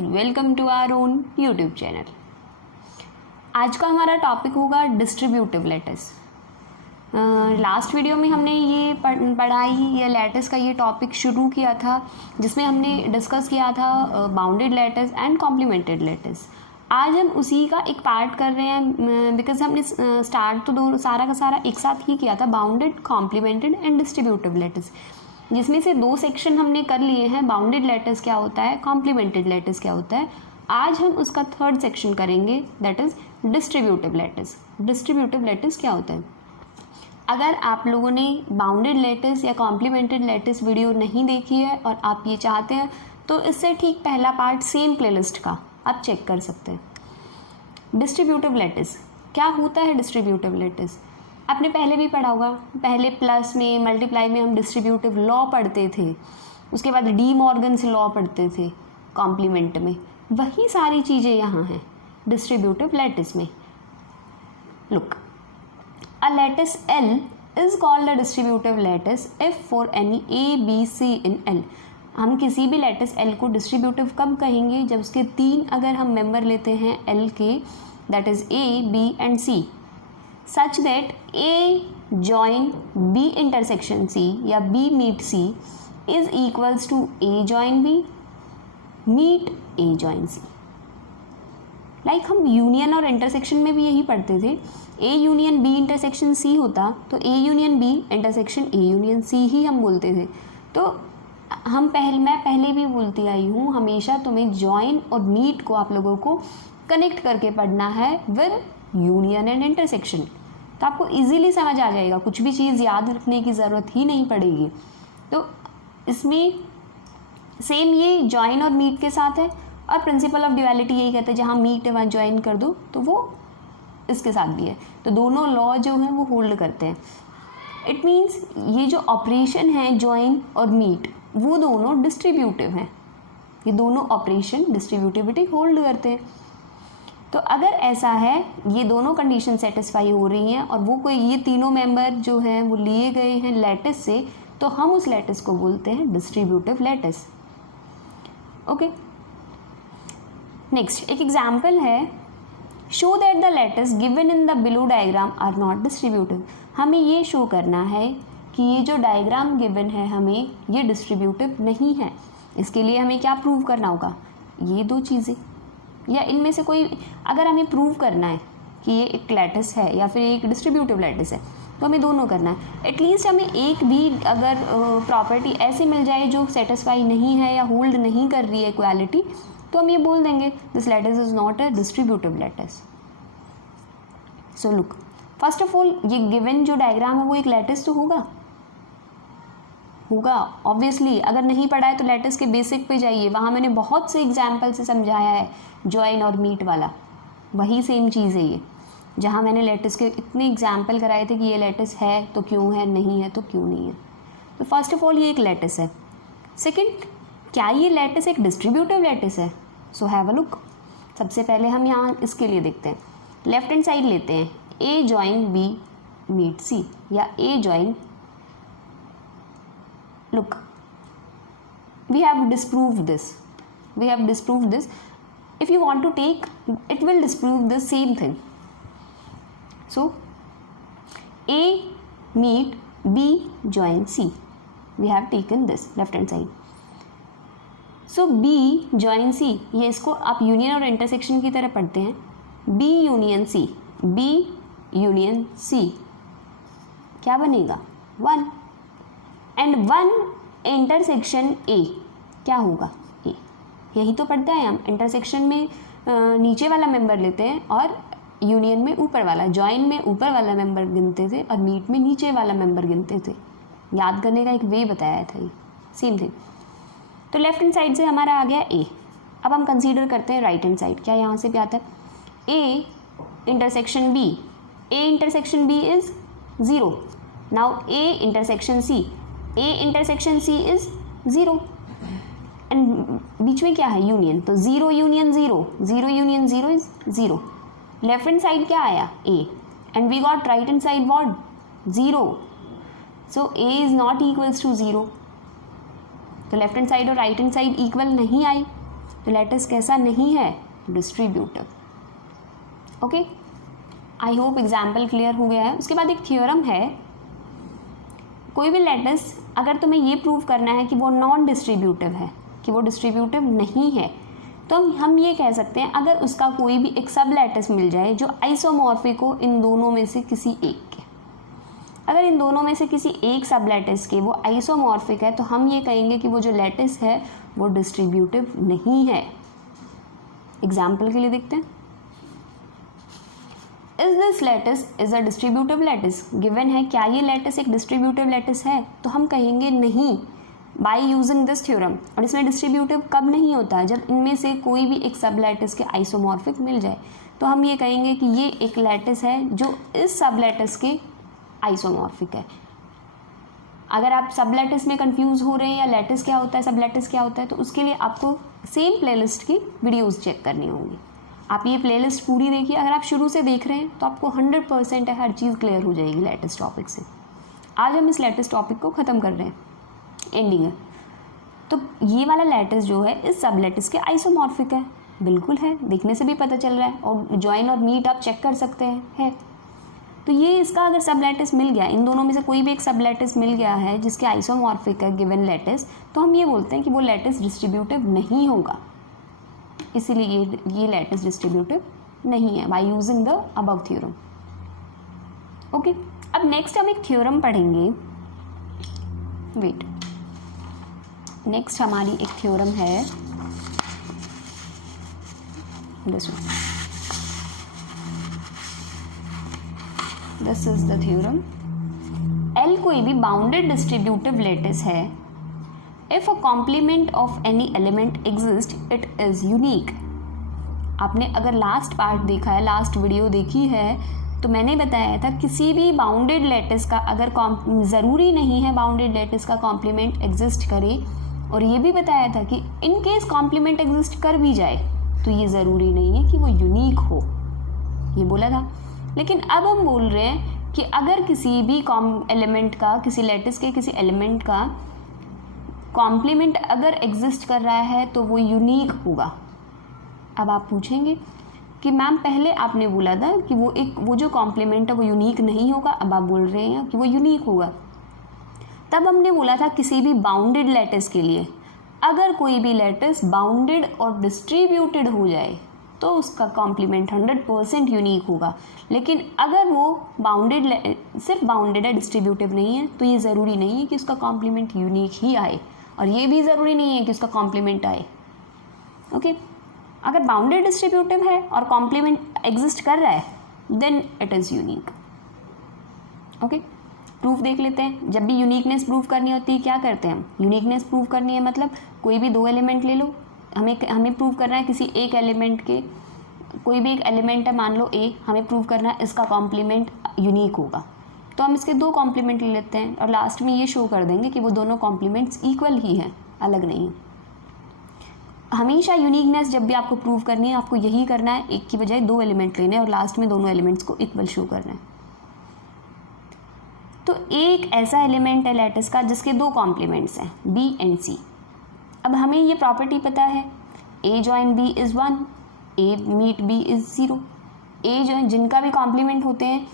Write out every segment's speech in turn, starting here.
Welcome to our own YouTube channel. आज का हमारा टॉपिक होगा डिस्ट्रीब्यूटिव लैटिस। लास्ट वीडियो में हमने ये पढ़ाई या लैटिस का ये टॉपिक शुरू किया था, जिसमें हमने डिस्कस किया था bounded lattice and complimented lattice. आज हम उसी का एक पार्ट कर रहे हैं, बिकॉज हमने स्टार्ट तो दोनों सारा का सारा एक साथ ही किया था, bounded, complemented and distributive lattice, जिसमें से दो सेक्शन हमने कर लिए हैं। बाउंडेड लैटिस क्या होता है, कॉम्प्लीमेंटेड लैटिस क्या होता है। आज हम उसका थर्ड सेक्शन करेंगे, that is distributive lattice. Distributive lattice क्या होता है? अगर आप लोगों ने बाउंडेड लैटिस या कॉम्प्लीमेंटेड लैटिस वीडियो नहीं देखी है और आप ये चाहते हैं, तो इससे ठीक पहला पार्ट सेम प्लेलिस्ट का आप चेक कर सकते हैं। डिस्ट्रीब्यूटिव लैटिस क्या होता है? डिस्ट्रीब्यूटिव लैटिस आपने पहले भी पढ़ा होगा। पहले प्लस में, मल्टीप्लाई में हम डिस्ट्रीब्यूटिव लॉ पढ़ते थे, उसके बाद डी मॉर्गन्स लॉ पढ़ते थे कॉम्प्लीमेंट में। वही सारी चीज़ें यहाँ हैं डिस्ट्रीब्यूटिव लैटिस में। Look, a lattice L is called a distributive lattice if for any A, B, C in L। हम किसी भी लैटिस L को डिस्ट्रीब्यूटिव कब कहेंगे? जब उसके तीन अगर हम मेंबर लेते हैं L के, that is A, B and C, such that A join B intersection C या B meet C is equals to A join B meet A join C। Like हम यूनियन और इंटरसेक्शन में भी यही पढ़ते थे। A union B intersection C होता तो A union B intersection A union C ही हम बोलते थे। तो मैं पहले भी बोलती आई हूँ, हमेशा तुम्हें जॉइन और मीट को आप लोगों को कनेक्ट करके पढ़ना है विद यूनियन एंड इंटरसेक्शन, तो आपको इजीली समझ आ जाएगा, कुछ भी चीज़ याद रखने की ज़रूरत ही नहीं पड़ेगी। तो इसमें सेम ये जॉइन और मीट के साथ है, और प्रिंसिपल ऑफ ड्यूअलिटी यही कहते हैं, जहाँ मीट वहाँ जॉइन कर दो तो वो इसके साथ भी है। तो दोनों लॉ जो हैं वो होल्ड करते हैं। इट मीन्स ये जो ऑपरेशन है जॉइन और मीट, वो दोनों डिस्ट्रीब्यूटिव हैं। ये दोनों ऑपरेशन डिस्ट्रीब्यूटिविटी होल्ड करते हैं। तो अगर ऐसा है, ये दोनों कंडीशन सेटिस्फाई हो रही हैं और वो कोई ये तीनों मेंबर जो हैं वो लिए गए हैं लैटिस से, तो हम उस लैटिस को बोलते हैं डिस्ट्रीब्यूटिव लैटिस। ओके, नेक्स्ट एक एग्जांपल है, show that the lattice given in the below diagram are not distributive. हमें ये शो करना है कि ये जो डायग्राम गिवन है हमें ये डिस्ट्रीब्यूटिव नहीं है। इसके लिए हमें क्या प्रूव करना होगा? ये दो चीज़ें, या इनमें से कोई। अगर हमें प्रूव करना है कि ये एक लैटिस है या फिर एक डिस्ट्रीब्यूटिव लैटिस है, तो हमें दोनों करना है। एटलीस्ट हमें एक भी अगर प्रॉपर्टी ऐसी मिल जाए जो सेटिस्फाई नहीं है या होल्ड नहीं कर रही है इक्वालिटी, तो हम ये बोल देंगे this lattice is not a distributive lattice. So look, first of all ये गिवन जो डायग्राम है वो एक लैटिस तो होगा ऑब्वियसली। अगर नहीं पढ़ा है तो लैटिस के बेसिक पे जाइए, वहाँ मैंने बहुत से एग्जाम्पल से समझाया है जॉइन और मीट वाला। वही सेम चीज़ है ये, जहाँ मैंने लैटिस के इतने एग्जाम्पल कराए थे कि ये लैटिस है तो क्यों है, नहीं है तो क्यों नहीं है। तो फर्स्ट ऑफ ऑल ये एक लैटिस है। सेकंड, क्या ये लैटिस एक डिस्ट्रीब्यूटिव लैटिस है? So have a look. सबसे पहले हम यहाँ इसके लिए देखते हैं, लेफ्ट हैंड साइड लेते हैं, A join B meet C या A join. Look, we have disproved this. If you want to take, it will disprove the same thing. So, A meet B join C. We have taken this left hand side. So, B join C, ये इसको आप union और intersection की तरह पढ़ते हैं। B union C, B union C क्या बनेगा? 1 एंड 1 इंटरसेक्शन A क्या होगा? A। यही तो पढ़ते हैं हम, इंटरसेक्शन में नीचे वाला मेंबर लेते हैं और यूनियन में ऊपर वाला, जॉइन में ऊपर वाला मेंबर गिनते थे और मीट में नीचे वाला मेंबर गिनते थे। याद करने का एक वे बताया था ये, सेम थिंग। तो लेफ्ट हैंड साइड से हमारा आ गया A। अब हम कंसीडर करते हैं राइट हैंड साइड। क्या यहाँ से भी आता है? A intersection B, A intersection B is 0। Now A intersection C, A intersection C is 0 and बीच में क्या है? यूनियन। तो 0 union 0, 0 union 0 is 0। Left hand side क्या आया? A and we got right hand side what? 0। So A is not equals to 0। तो left hand side और right hand side equal नहीं आई, तो लैटिस कैसा नहीं है, distributive. Okay, I hope example clear हो गया है। उसके बाद एक थ्योरम है, कोई भी लैटिस अगर तुम्हें ये प्रूव करना है कि वो नॉन डिस्ट्रीब्यूटिव है, कि वो डिस्ट्रीब्यूटिव नहीं है, तो हम ये कह सकते हैं अगर उसका कोई भी एक सब लैटिस मिल जाए जो आइसोमॉर्फिक हो इन दोनों में से किसी एक के, अगर इन दोनों में से किसी एक सब लैटिस के वो आइसोमॉर्फिक है, तो हम ये कहेंगे कि वो जो लैटिस है वो डिस्ट्रीब्यूटिव नहीं है। एग्जाम्पल के लिए देखते हैं, is this lattice is a distributive lattice, given है क्या ये लैटिस एक डिस्ट्रीब्यूटिव लैटिस है, तो हम कहेंगे नहीं बाय यूजिंग दिस थ्योरम। और इसमें डिस्ट्रीब्यूटिव कब नहीं होता है, जब इनमें से कोई भी एक सब लैटिस के आइसोमॉर्फिक मिल जाए, तो हम ये कहेंगे कि ये एक लैटिस है जो इस सब लैटिस के आइसोमॉर्फिक है। अगर आप सब लैटिस में कंफ्यूज हो रहे हैं या लैटिस क्या होता है, सब लैटिस क्या होता है, तो उसके लिए आपको सेम प्लेलिस्ट की वीडियोस चेक करनी होंगी। आप ये प्लेलिस्ट पूरी देखिए, अगर आप शुरू से देख रहे हैं तो आपको 100% है हर चीज़ क्लियर हो जाएगी लैटिस टॉपिक से। आज हम इस लैटिस टॉपिक को ख़त्म कर रहे हैं, एंडिंग है। तो ये वाला लैटिस जो है इस सब लैटिस के आइसोमॉर्फिक है, बिल्कुल है, देखने से भी पता चल रहा है, और जॉइन और मीट आप चेक कर सकते हैं, है। तो ये इसका अगर सब लैटिस मिल गया, इन दोनों में से कोई भी एक सब लैटिस मिल गया है जिसके आइसोमॉर्फिक है गिवन लैटिस, तो हम ये बोलते हैं कि वो लैटिस डिस्ट्रीब्यूटिव नहीं होगा, इसीलिए ये लैटिस डिस्ट्रीब्यूटिव नहीं है by using the above theorem. Okay, अब नेक्स्ट हम एक थ्योरम पढ़ेंगे। वेट, नेक्स्ट हमारी एक थ्योरम है this is the theorem. L कोई भी बाउंडेड डिस्ट्रीब्यूटिव लैटिस है if a compliment of any element exist it is unique. आपने अगर लास्ट पार्ट देखा है, लास्ट वीडियो देखी है, तो मैंने बताया था किसी भी बाउंडेड लैटिस का अगर ज़रूरी नहीं है बाउंडेड लैटिस का कॉम्प्लीमेंट एग्जिस्ट करे, और ये भी बताया था कि इन केस कॉम्प्लीमेंट एग्जिस्ट कर भी जाए तो ये ज़रूरी नहीं है कि वो यूनिक हो, ये बोला था। लेकिन अब हम बोल रहे हैं कि अगर किसी भी एलिमेंट का, किसी लैटिस के किसी एलिमेंट का कॉम्प्लीमेंट अगर एग्जिस्ट कर रहा है तो वो यूनिक होगा। अब आप पूछेंगे कि मैम पहले आपने बोला था कि वो जो कॉम्प्लीमेंट है वो यूनिक नहीं होगा, अब आप बोल रहे हैं कि वो यूनिक होगा। तब हमने बोला था किसी भी बाउंडेड लैटिस के लिए अगर कोई भी लैटिस बाउंडेड और डिस्ट्रीब्यूटेड हो जाए तो उसका कॉम्प्लीमेंट 100% यूनिक होगा। लेकिन अगर वो सिर्फ बाउंडेड है, डिस्ट्रीब्यूटिव नहीं है, तो ये ज़रूरी नहीं है कि उसका कॉम्प्लीमेंट यूनिक ही आए, और ये भी ज़रूरी नहीं है कि उसका कॉम्प्लीमेंट आए। ओके, अगर बाउंडेड डिस्ट्रीब्यूटिव है और कॉम्प्लीमेंट एग्जिस्ट कर रहा है then it is unique. Okay, proof देख लेते हैं। जब भी यूनिकनेस प्रूव करनी होती है क्या करते हैं हम, यूनिकनेस प्रूव करनी है मतलब कोई भी दो एलिमेंट ले लो, हमें प्रूव करना है किसी एक एलिमेंट के, कोई भी एक एलिमेंट है मान लो ए, हमें प्रूव करना है इसका कॉम्प्लीमेंट यूनिक होगा, तो हम इसके दो कॉम्प्लीमेंट ले लेते हैं और लास्ट में ये शो कर देंगे कि वो दोनों कॉम्प्लीमेंट्स इक्वल ही हैं, अलग नहीं। हमेशा यूनिकनेस जब भी आपको प्रूव करनी है आपको यही करना है, एक की बजाय दो एलिमेंट लेने और लास्ट में दोनों एलिमेंट्स को इक्वल शो करना है। तो एक ऐसा एलिमेंट है लैटिस का जिसके दो कॉम्प्लीमेंट्स हैं बी एंड सी। अब हमें ये प्रॉपर्टी पता है A join B is 1, A meet B is 0। A जो है जिनका भी कॉम्प्लीमेंट होते हैं,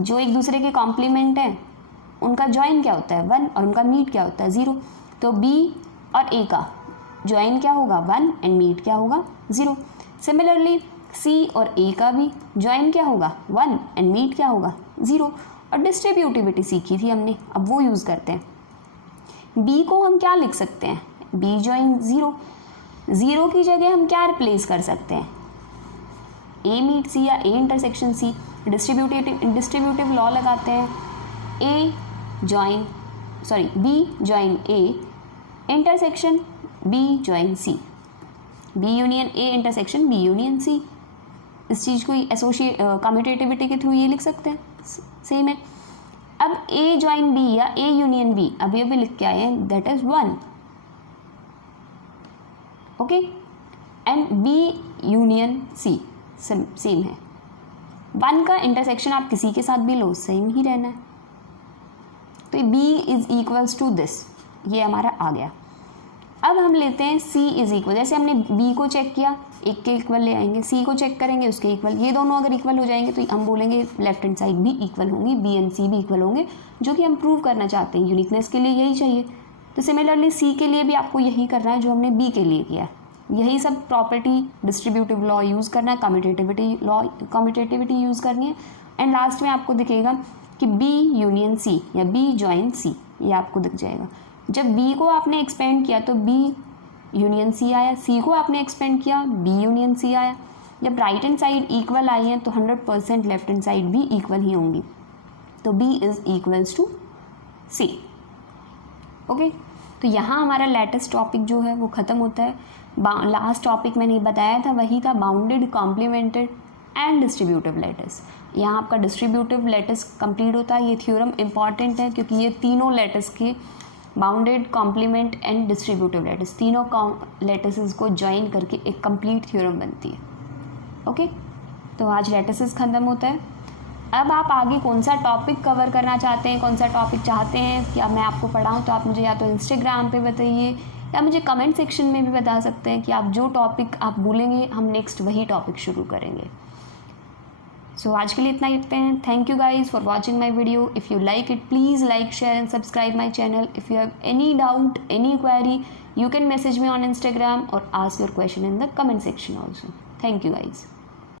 जो एक दूसरे के कॉम्प्लीमेंट हैं, उनका जॉइन क्या होता है 1 और उनका मीट क्या होता है 0। तो बी और ए का जॉइन क्या होगा 1 एंड मीट क्या होगा 0। सिमिलरली सी और ए का भी जॉइन क्या होगा 1 एंड मीट क्या होगा 0। और डिस्ट्रीब्यूटिविटी सीखी थी हमने, अब वो यूज़ करते हैं। बी को हम क्या लिख सकते हैं, बी जॉइन 0, 0 की जगह हम क्या रिप्लेस कर सकते हैं, ए मीट सी या A intersection C. Distributive law लगाते हैं, B join A intersection B join C, B union A intersection B union C. इस चीज़ को कम्यूटेटिविटी के थ्रू ये लिख सकते हैं, सेम है। अब ए जॉइन बी या ए यूनियन बी अभी लिख के आए हैं, that is 1, okay, and B union C same है। 1 का इंटरसेक्शन आप किसी के साथ भी लो सेम ही रहना है, तो B is equals to this, ये हमारा आ गया। अब हम लेते हैं सी इज इक्वल, जैसे हमने बी को चेक किया एक के इक्वल ले आएंगे, सी को चेक करेंगे उसके इक्वल, ये दोनों अगर इक्वल हो जाएंगे तो हम बोलेंगे लेफ्ट हैंड साइड भी इक्वल होंगी, बी एंड सी भी इक्वल होंगे, जो कि हम प्रूव करना चाहते हैं। यूनिकनेस के लिए यही चाहिए। तो सिमिलरली सी के लिए भी आपको यही करना है जो हमने बी के लिए किया, यही सब प्रॉपर्टी डिस्ट्रीब्यूटिव लॉ यूज़ करना है, कम्यूटेटिविटी यूज़ करनी है। एंड लास्ट में आपको दिखेगा कि बी यूनियन सी या बी जॉइन सी, ये आपको दिख जाएगा। जब बी को आपने एक्सपेंड किया तो बी यूनियन सी आया, सी को आपने एक्सपेंड किया बी यूनियन सी आया। जब राइट हैंड साइड इक्वल आई है तो 100% लेफ्ट हैंड साइड भी इक्वल ही होंगी, तो B is equals to C. Okay, तो यहाँ हमारा लेटेस्ट टॉपिक जो है वो ख़त्म होता है। लास्ट टॉपिक मैंने बताया था वही था bounded, complemented and distributive lattice. यहाँ आपका डिस्ट्रीब्यूटिव लेटिस कंप्लीट होता है। ये थ्योरम इंपॉर्टेंट है क्योंकि ये तीनों लेटिस के bounded, complement and distributive lattice, तीनों लेटिसेस को ज्वाइन करके एक कंप्लीट थ्योरम बनती है। ओके, तो आज लेटिसेस ख़त्म होता है। अब आप आगे कौन सा टॉपिक कवर करना चाहते हैं, कौन सा टॉपिक चाहते हैं कि अब मैं आपको पढ़ाऊँ, तो आप मुझे या तो इंस्टाग्राम पे बताइए या मुझे कमेंट सेक्शन में भी बता सकते हैं कि आप जो टॉपिक आप बोलेंगे हम नेक्स्ट वही टॉपिक शुरू करेंगे। सो आज के लिए इतना ही रखते हैं। Thank you guys for watching my video. If you like it please like, share and subscribe my channel. If you have any doubt, any query, you can message me on Instagram or ask your question in the comment section also. Thank you guys.